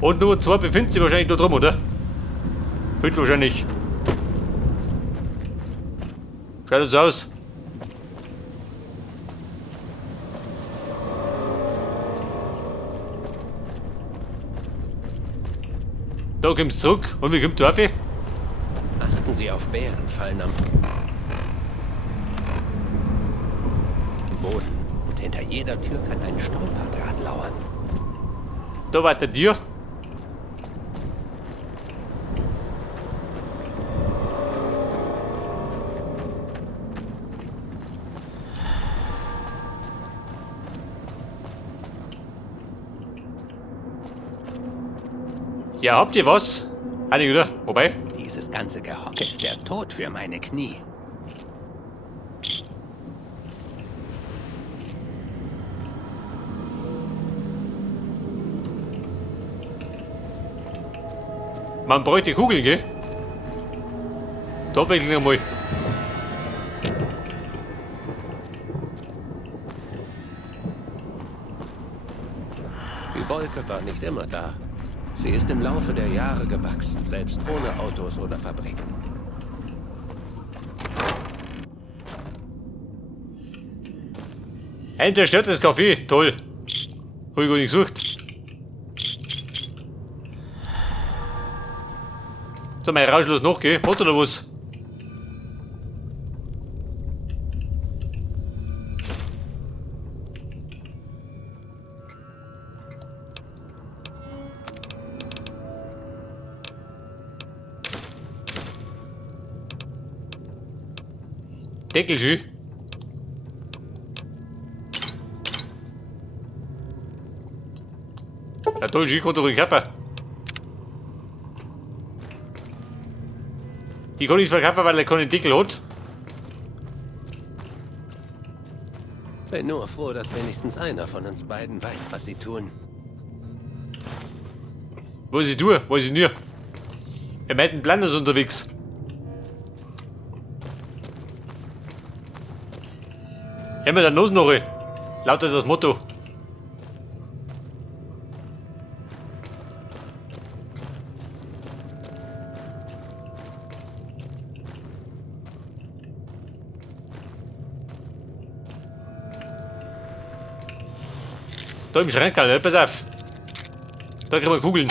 Und Nummer 2 befindet sich wahrscheinlich da drum, oder? Höchstwahrscheinlich. Schaut uns aus. Da kommt's zurück. Und wie kommt der Affe? Achten Sie auf Bärenfallen am Boden. Und hinter jeder Tür kann ein Stolperdraht lauern. Da war der Tier. Ja, habt ihr was? Einige, oder? Wobei? Dieses ganze Gehocke ist der Tod für meine Knie. Man bräuchte Kugeln, gell? Da wechseln wir mal. Die Wolke war nicht immer da. Sie ist im Laufe der Jahre gewachsen, selbst ohne Autos oder Fabriken. Ein zerstörtes Café, toll. Hab ich gar nicht gesucht. So, mein Rauschlos noch, gell? Hast du da was? Deckelschü. Ja toll, ich kann doch nicht kaufen. Die kann ich verkaufen, weil er keinen Deckel hat. Bin nur froh, dass wenigstens einer von uns beiden weiß, was sie tun. Was ich tue, weiß ich nie. Er meint ein Plan ist unterwegs. Immer der Nosnoche. Lautet das Motto. Da im Schrank, ne? Pass auf. Da kriegen wir Kugeln.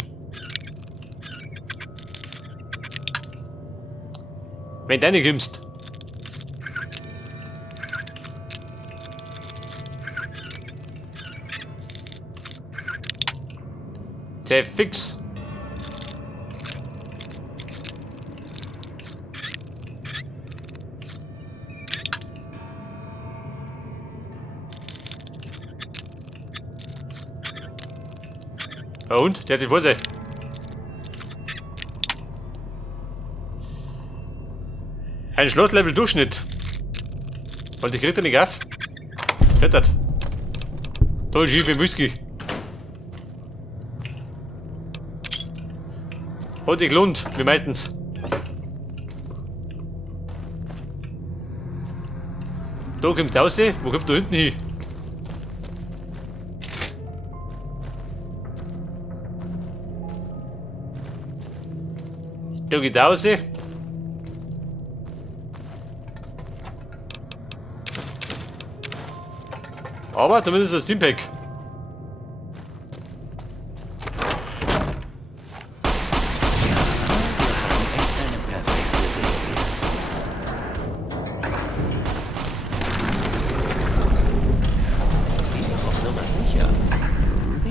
Wenn du reinkommst. Sehr fix. Ja und? Der hat die vor sich. Ein Schlosslevel-Durchschnitt. Und die kriegt er nicht auf. Schettert. Toll, schief im Whisky. Hat sich gelohnt, wie meistens. Da kommt es raus. Wo kommt da hinten hin? Da geht raus. Aber zumindest das Stimpack.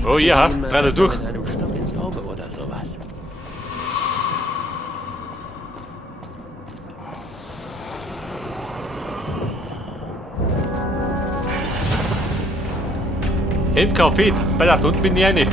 Oh ja, gerade durch. Mit einem Stock ins Auge oder sowas. Im Café. Bei der unten bin ich eine.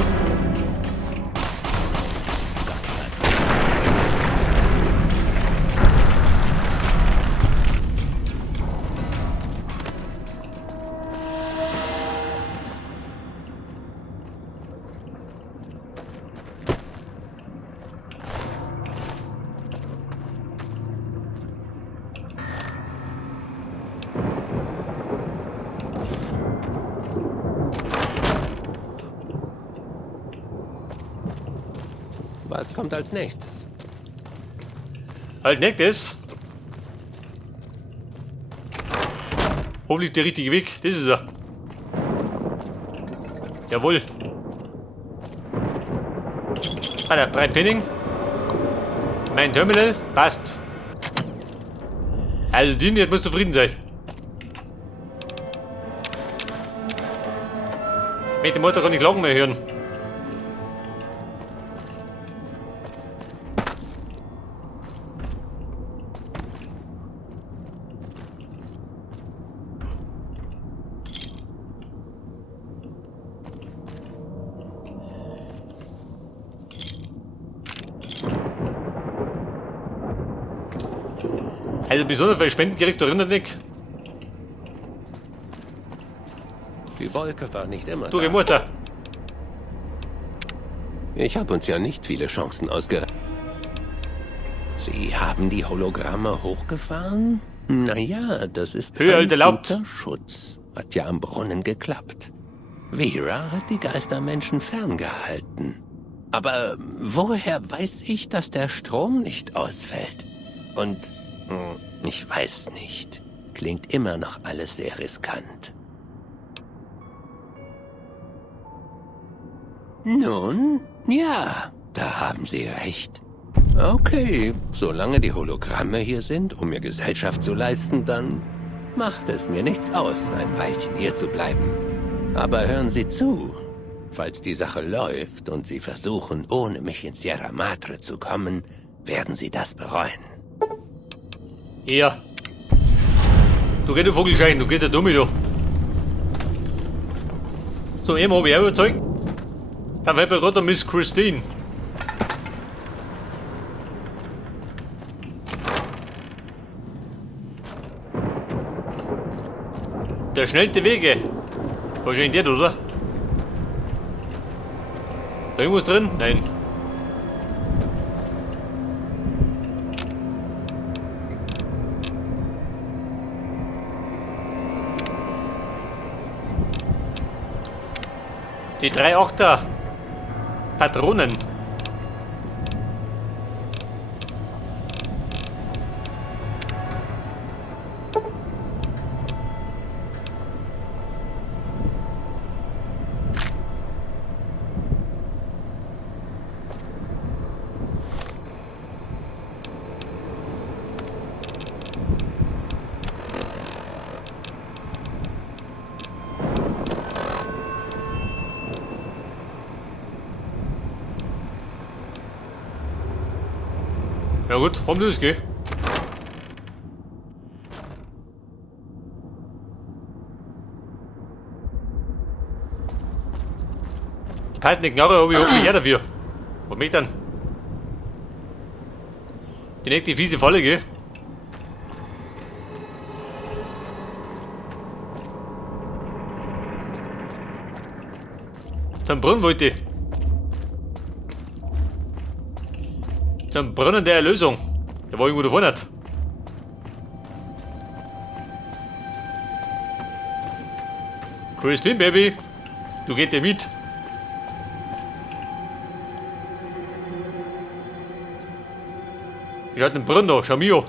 Was kommt als nächstes? Halt nicht das. Hoffentlich der richtige Weg. Das ist er. Jawohl. Alter, 3 Pfennig. Mein Terminal. Passt. Also, Dini, jetzt musst du zufrieden sein. Mit dem Motor kann ich Glocken mehr hören. Also besonders weil Spenden kriegst du erinnert nicht. Die Wolke war nicht immer Du, da. Mutter. Ich habe uns ja nicht viele Chancen ausgereicht. Sie haben die Hologramme hochgefahren? Naja, das ist Höher als ein erlaubt. guter Schutz. Hat ja am Brunnen geklappt. Vera hat die Geistermenschen ferngehalten. Aber woher weiß ich, dass der Strom nicht ausfällt? Und ich weiß nicht. Klingt immer noch alles sehr riskant. Nun, ja, da haben Sie recht. Okay, solange die Hologramme hier sind, um mir Gesellschaft zu leisten, dann macht es mir nichts aus, ein Weilchen hier zu bleiben. Aber hören Sie zu, falls die Sache läuft und Sie versuchen, ohne mich in Sierra Madre zu kommen, werden Sie das bereuen. Ja. Du gehst, du Vogelschein, du gehst der Dumme, du. So, eben habe ich auch überzeugt. Dann wäre bei Gott der Miss Christine. Der schnellste Wege. Wahrscheinlich der, oder? Da irgendwas drin? Nein. Die 3,8er Patronen. Ja gut, haben du das, gell? Halt nicht Knarre, hab ich hoffentlich her dafür. Was mich dann? Die nächste fiese Falle, gell? Zum Brunnen wollte ich. Zum Brunnen der Erlösung. Der war irgendwo da vorne. Christine, Baby. Du gehst ja mit. Ich hatte einen Brunnen da, schau mir an.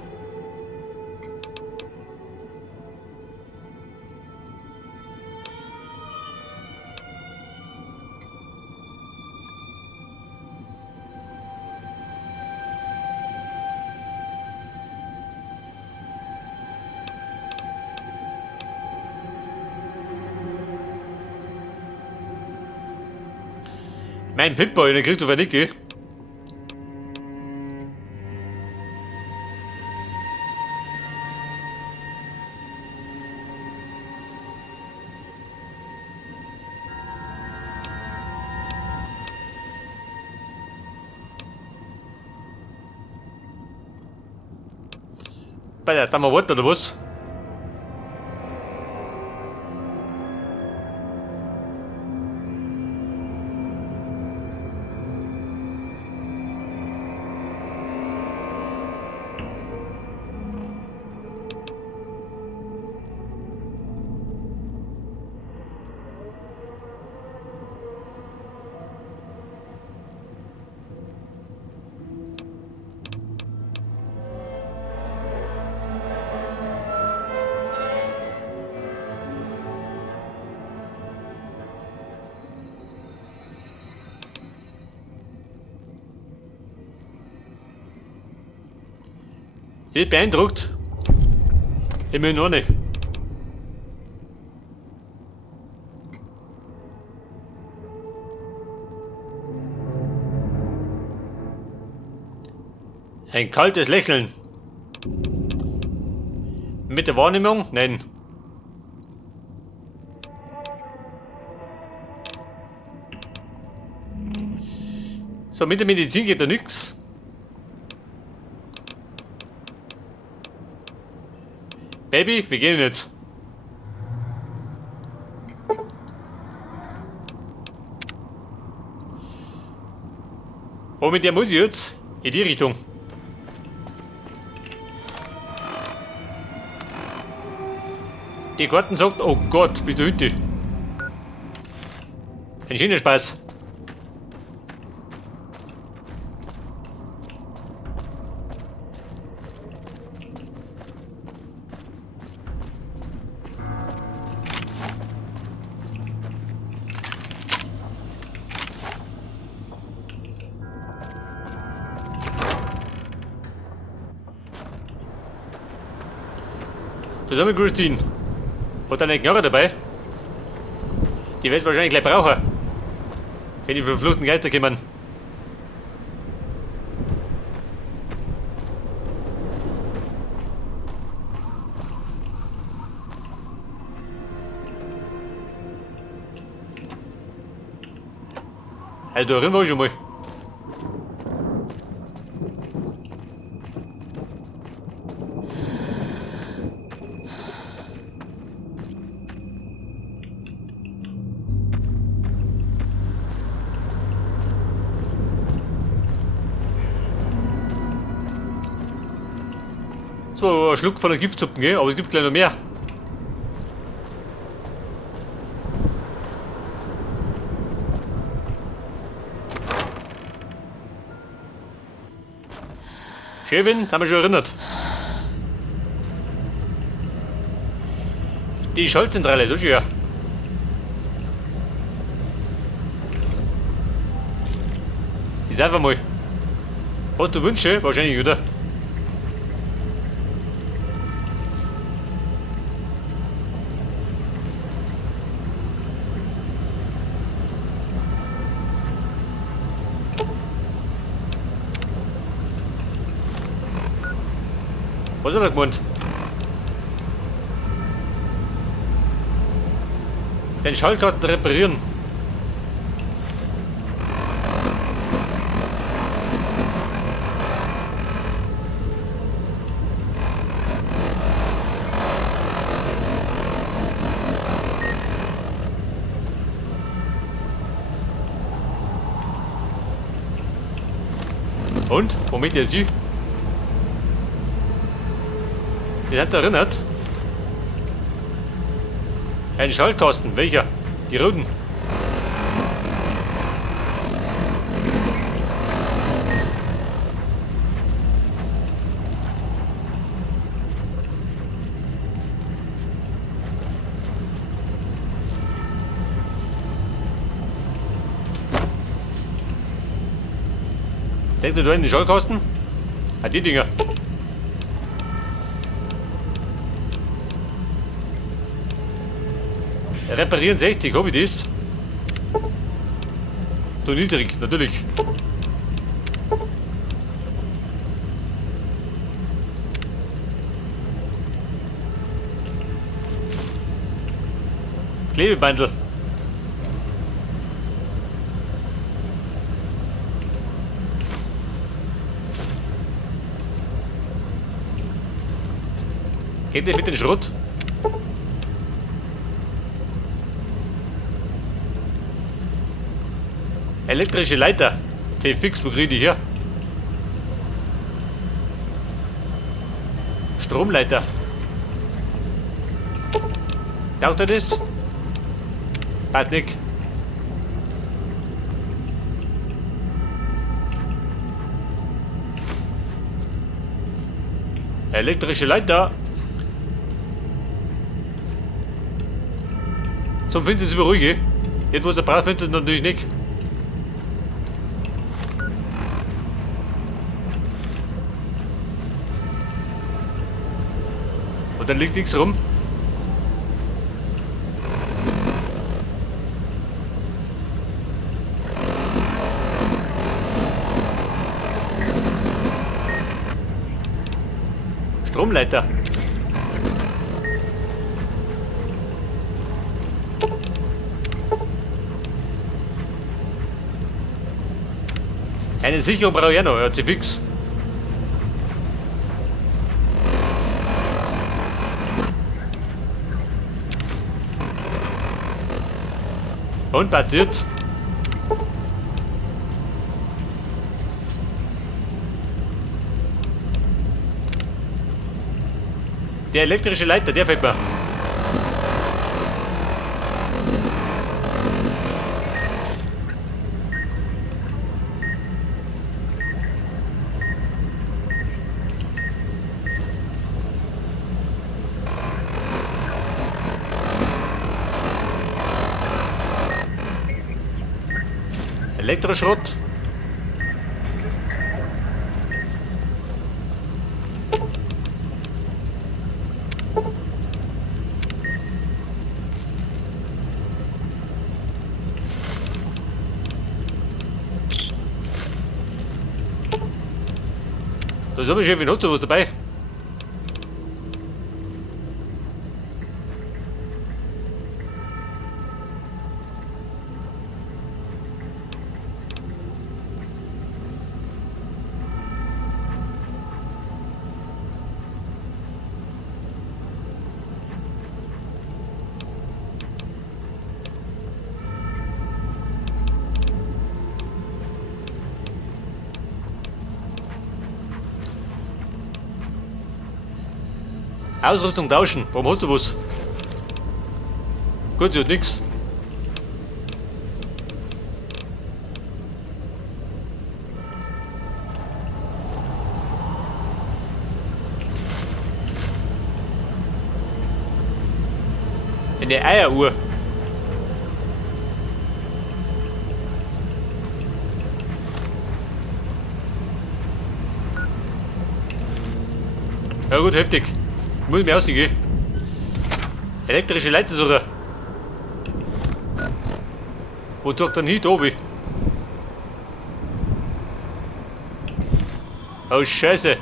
Mein Pip-Boy, den kriegst du für nicht, gell? Bei der haben wir Wort oder was? Ich bin beeindruckt. Ich will noch nicht. Ein kaltes Lächeln. Mit der Wahrnehmung? Nein. So, mit der Medizin geht da nichts. Baby, wir gehen jetzt. Oh, mit der muss ich jetzt in die Richtung. Die Garten sagt, oh Gott, bist du hinten. Ein schöner Spaß. Zusammen, Christine. Hat eine Knarre dabei? Die wird wahrscheinlich gleich brauchen. Wenn die verfluchten Geister kommen. Also da drin war ich schon mal. So, ein Schluck von der Giftsuppe, gell? Aber es gibt gleich noch mehr. Schön, sind wir schon erinnert. Die Schaltzentrale, das ist ja. Ist einfach mal. Hast du Wünsche? Wahrscheinlich, oder? Was hat er gemeint? Den Schaltkasten reparieren. Und? Womit der sie? Den hat er erinnert. Ein Schaltkasten, welcher? Die roten. Denkt ihr da in den Schaltkasten? Ah, die Dinger. Reparieren 60, hab ich das? So niedrig, natürlich. Klebebandel. Geht ihr mit den Schrott? Elektrische Leiter. T-Fix, wo krieg ich die her? Stromleiter. Taucht er das? Passt nicht. Elektrische Leiter. Zum finden Sie beruhige. Jetzt, wo es braucht, findet es natürlich nicht. Und dann liegt nichts rum. Stromleiter. Eine Sicherung brauche ich auch noch, ja, sie fix. Und passiert. Der elektrische Leiter, der fällt mir. Elektroschrott. Da ist aber schon wie was dabei. Ausrüstung tauschen. Warum hast du was? Gut, sie hat nix. Eine Eieruhr. Ja gut, heftig. Muss ich mir ausgehen. Elektrische Leitersuche. Wo tut dann hin, oben? Oh Scheiße.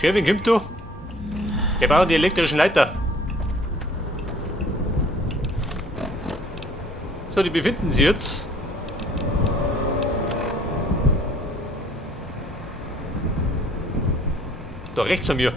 Chefin, kommst du? Wir brauchen die elektrischen Leiter. So, die befinden sich jetzt. Da rechts von mir.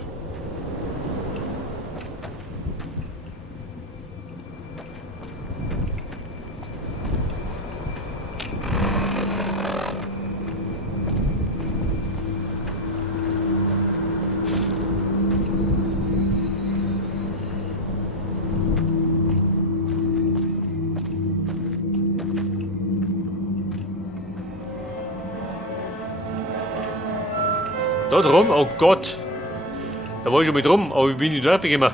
Da drum? Oh Gott. Da war ich schon mit rum, aber ich bin nicht durchgekommen.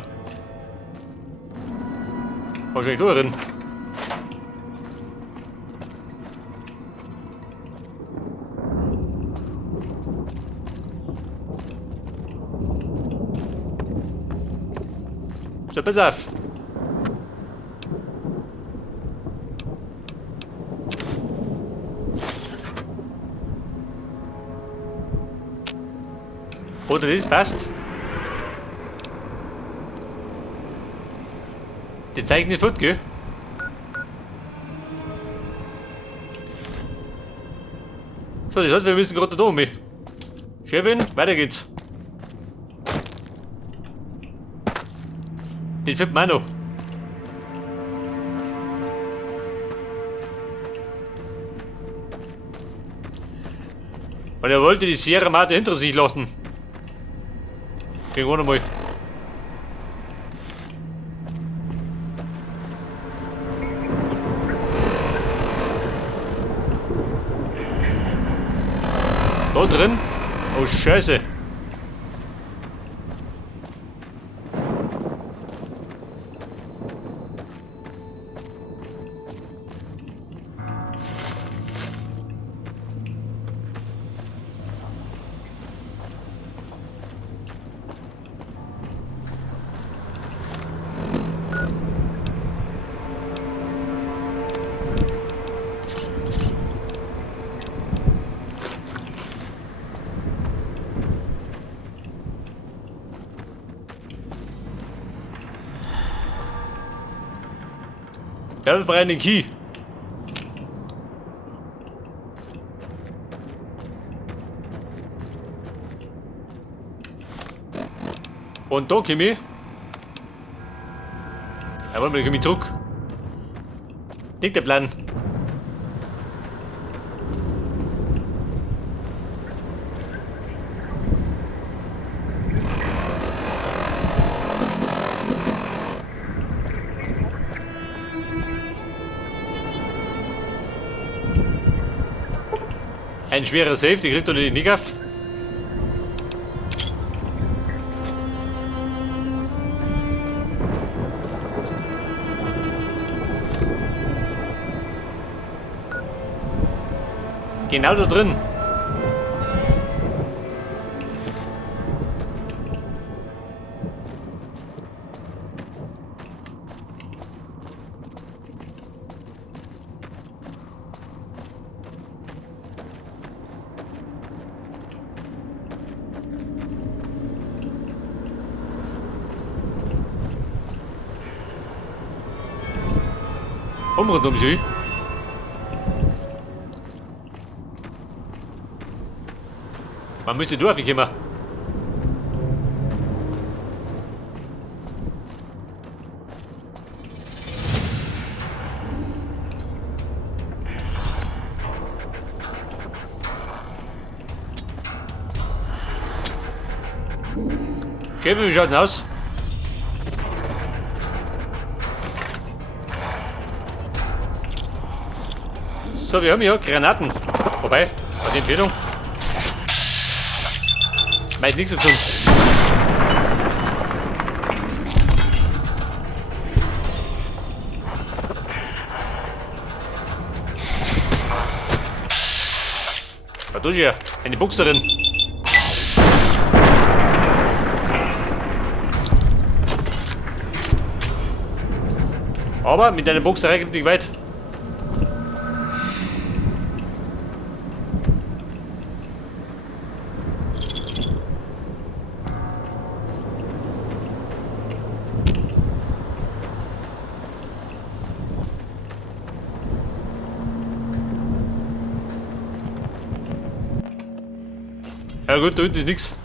Wahrscheinlich da drin. So, pass auf. Oder das passt. Die zeigen nicht fort, gell? So, das heißt, wir müssen gerade da um mich. Chefin, weiter geht's. Den fällt mir auch noch. Und er wollte die Sierra Madre hinter sich lassen. Ging auch nochmal. Da drin? Oh Scheiße. Ja, wir brauchen den Key. Und da komme ich. Ja, warte mal, da komme ich zurück. Nicht der Plan. Ein schwerer Safe, die kriegt er nicht auf. Genau da drin. Rundum sie. Man müsste durch, wie immer. Okay, wie schaut denn aus? So, wir haben hier Granaten. Wobei, was die Empfehlung? Meint nichts mit uns. Was tust du hier? Eine Buchse drin. Aber mit deiner Boxerei kommt nicht weit. Ja gut, da unten ist nichts.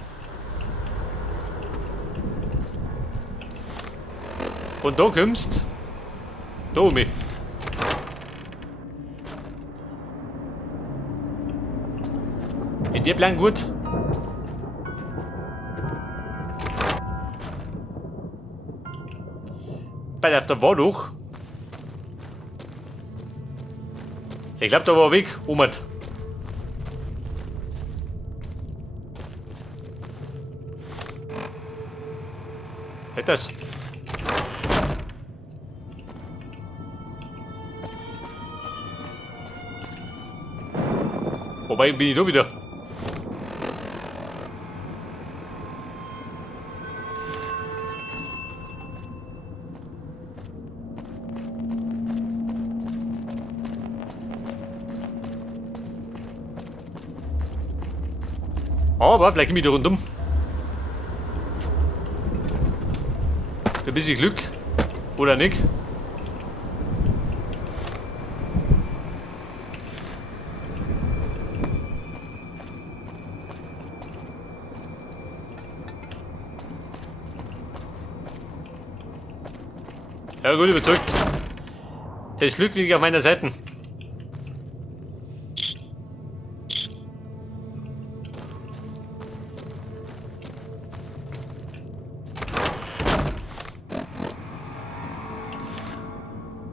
Und da kommst da um mich. Ist der Plan gut? Bei der war doch. Ich glaube, da war ein Weg, Omat. Hätt das? Wobei bin ich da wieder? Aber vielleicht komme ich da rundum. Ein bisschen Glück. Oder nicht? Ja gut, überzeugt. Das Glück liegt auf meiner Seite.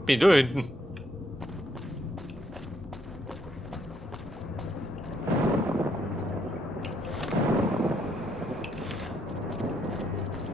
bin ich da hinten?